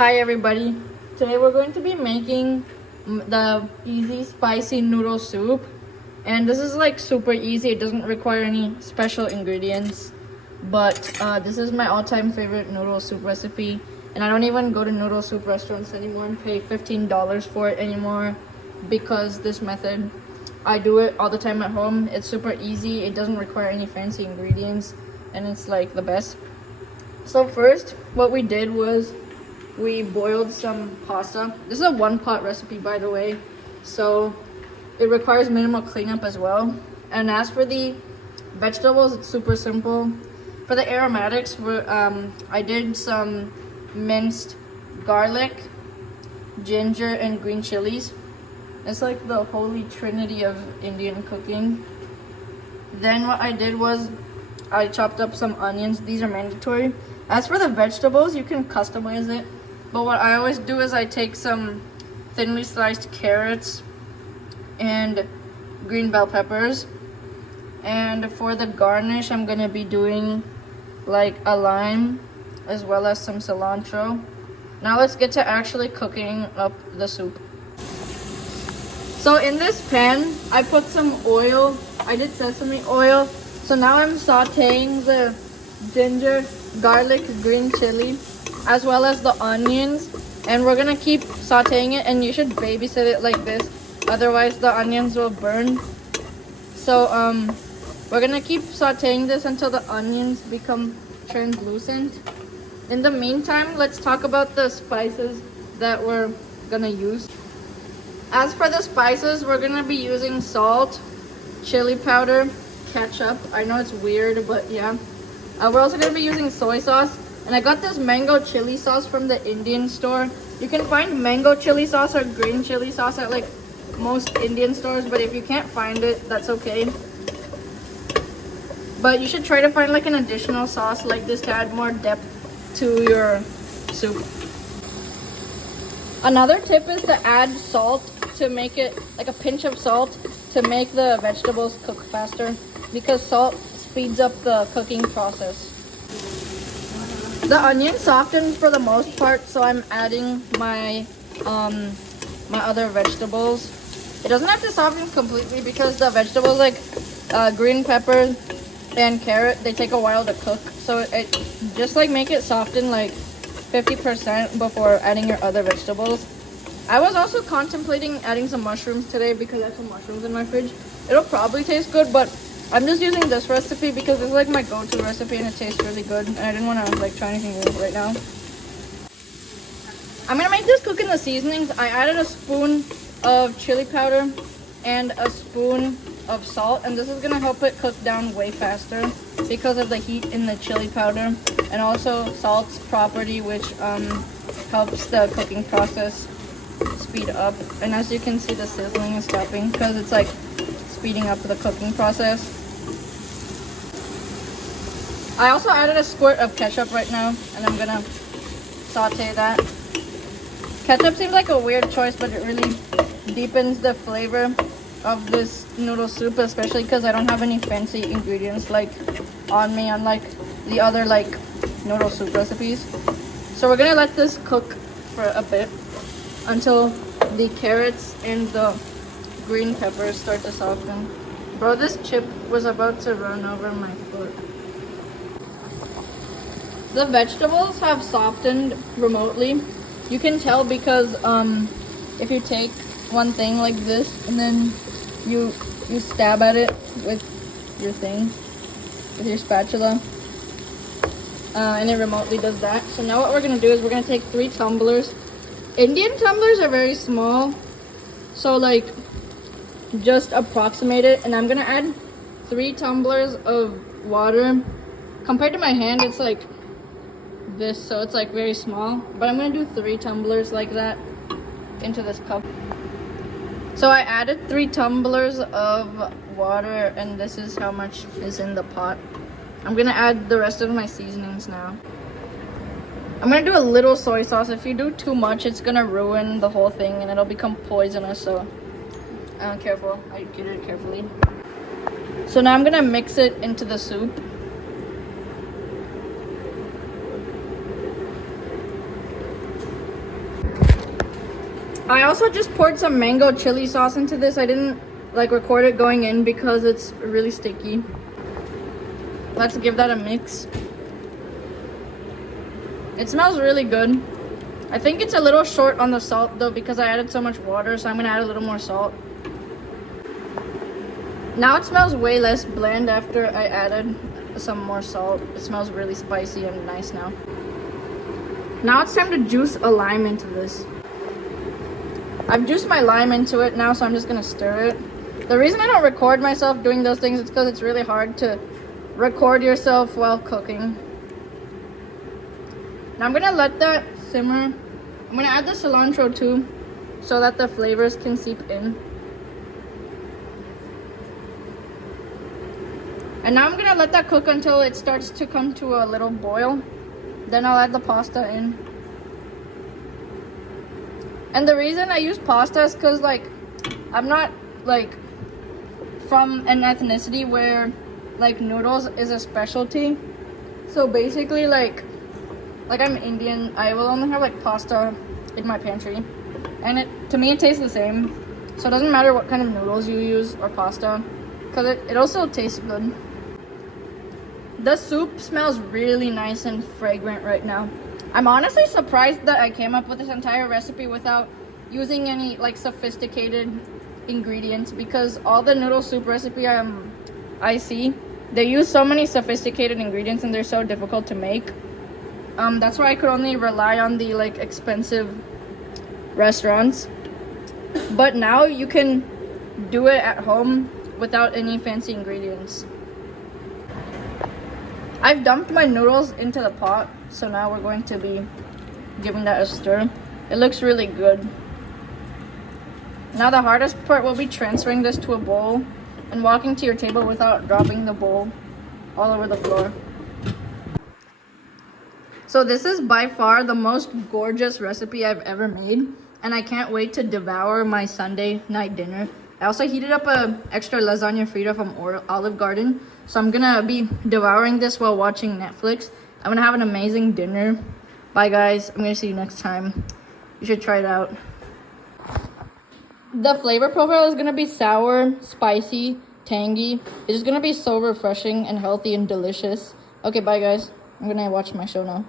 Hi everybody, today we're going to be making the easy spicy noodle soup, and this is like super easy. It doesn't require any special ingredients, but this is my all-time favorite noodle soup recipe, and I don't even go to noodle soup restaurants anymore and pay $15 for it anymore because this method, I do it all the time at home. It's super easy, it doesn't require any fancy ingredients, and it's like the best. So first, what we did was we boiled some pasta. This is a one-pot recipe, by the way, so it requires minimal cleanup as well. And as for the vegetables, it's super simple. For the aromatics, I did some minced garlic, ginger, and green chilies. It's like the holy trinity of Indian cooking. Then what I did was I chopped up some onions. These are mandatory. As for the vegetables, you can customize it. But what I always do is I take some thinly sliced carrots and green bell peppers. And for the garnish, I'm gonna be doing like a lime as well as some cilantro. Now let's get to actually cooking up the soup. So in this pan, I put some oil. I did sesame oil. So now I'm sauteing the ginger, garlic, green chili, as well as the onions, and we're gonna keep sauteing it, and you should babysit it like this, otherwise the onions will burn. So we're gonna keep sauteing this until the onions become translucent. In the meantime, let's talk about the spices that we're gonna use. As for the spices, we're gonna be using salt, chili powder, ketchup. I know it's weird, but yeah. We're also gonna be using soy sauce. And I got this mango chili sauce from the Indian store. You can find mango chili sauce or green chili sauce at like most Indian stores, but if you can't find it, that's okay. But you should try to find like an additional sauce like this to add more depth to your soup. Another tip is to add salt, to make it like a pinch of salt to make the vegetables cook faster, because salt speeds up the cooking process. The onion softened for the most part, so I'm adding my my other vegetables. It doesn't have to soften completely because the vegetables like green pepper and carrot, they take a while to cook. So it just like make it soften like 50% before adding your other vegetables. I was also contemplating adding some mushrooms today because I have some mushrooms in my fridge. It'll probably taste good, but I'm just using this recipe because it's like my go-to recipe and it tastes really good, and I didn't want to like try anything new right now. I'm gonna make this cook in the seasonings. I added a spoon of chili powder and a spoon of salt, and this is gonna help it cook down way faster because of the heat in the chili powder, and also salt's property, which helps the cooking process speed up. And as you can see, the sizzling is stopping because it's like speeding up the cooking process. I also added a squirt of ketchup right now, and I'm gonna saute that. Ketchup seems like a weird choice, but it really deepens the flavor of this noodle soup, especially because I don't have any fancy ingredients like on me, unlike the other like noodle soup recipes. So we're gonna let this cook for a bit until the carrots and the green peppers start to soften. Bro, this chip was about to run over my foot. The vegetables have softened remotely. You can tell because if you take one thing like this and then you stab at it with your thing, with your spatula, and it remotely does that. So now what we're gonna do is we're gonna take 3 tumblers. Indian tumblers are very small, so like just approximate it, and I'm gonna add 3 tumblers of water. Compared to my hand, it's like this, so it's like very small, but I'm gonna do 3 tumblers like that into this cup. So I added 3 tumblers of water, and this is how much is in the pot. I'm gonna add the rest of my seasonings now. I'm gonna do a little soy sauce. If you do too much, it's gonna ruin the whole thing and it'll become poisonous, so careful. I did it carefully. So now I'm gonna mix it into the soup. I also just poured some mango chili sauce into this. I didn't like record it going in because it's really sticky. Let's give that a mix. It smells really good. I think it's a little short on the salt though because I added so much water, so I'm gonna add a little more salt. Now it smells way less bland after I added some more salt. It smells really spicy and nice now. Now it's time to juice a lime into this. I've juiced my lime into it now, so I'm just gonna stir it. The reason I don't record myself doing those things is because it's really hard to record yourself while cooking. Now I'm gonna let that simmer. I'm gonna add the cilantro too, so that the flavors can seep in. And now I'm gonna let that cook until it starts to come to a little boil. Then I'll add the pasta in. And the reason I use pasta is because like I'm not like from an ethnicity where like noodles is a specialty. So basically like I'm Indian, I will only have like pasta in my pantry. And to me it tastes the same. So it doesn't matter what kind of noodles you use or pasta, because it also tastes good. The soup smells really nice and fragrant right now. I'm honestly surprised that I came up with this entire recipe without using any like sophisticated ingredients, because all the noodle soup recipe I see, they use so many sophisticated ingredients and they're so difficult to make. That's why I could only rely on the like expensive restaurants. But now you can do it at home without any fancy ingredients. I've dumped my noodles into the pot, so now we're going to be giving that a stir. It looks really good. Now the hardest part will be transferring this to a bowl and walking to your table without dropping the bowl all over the floor. So this is by far the most gorgeous recipe I've ever made, and I can't wait to devour my Sunday night dinner. I also heated up a extra lasagna frita from Olive Garden, so I'm gonna be devouring this while watching Netflix. I'm gonna have an amazing dinner. Bye guys, I'm gonna see you next time. You should try it out. The flavor profile is gonna be sour, spicy, tangy. It's just gonna be so refreshing and healthy and delicious. Okay, bye guys. I'm gonna watch my show now.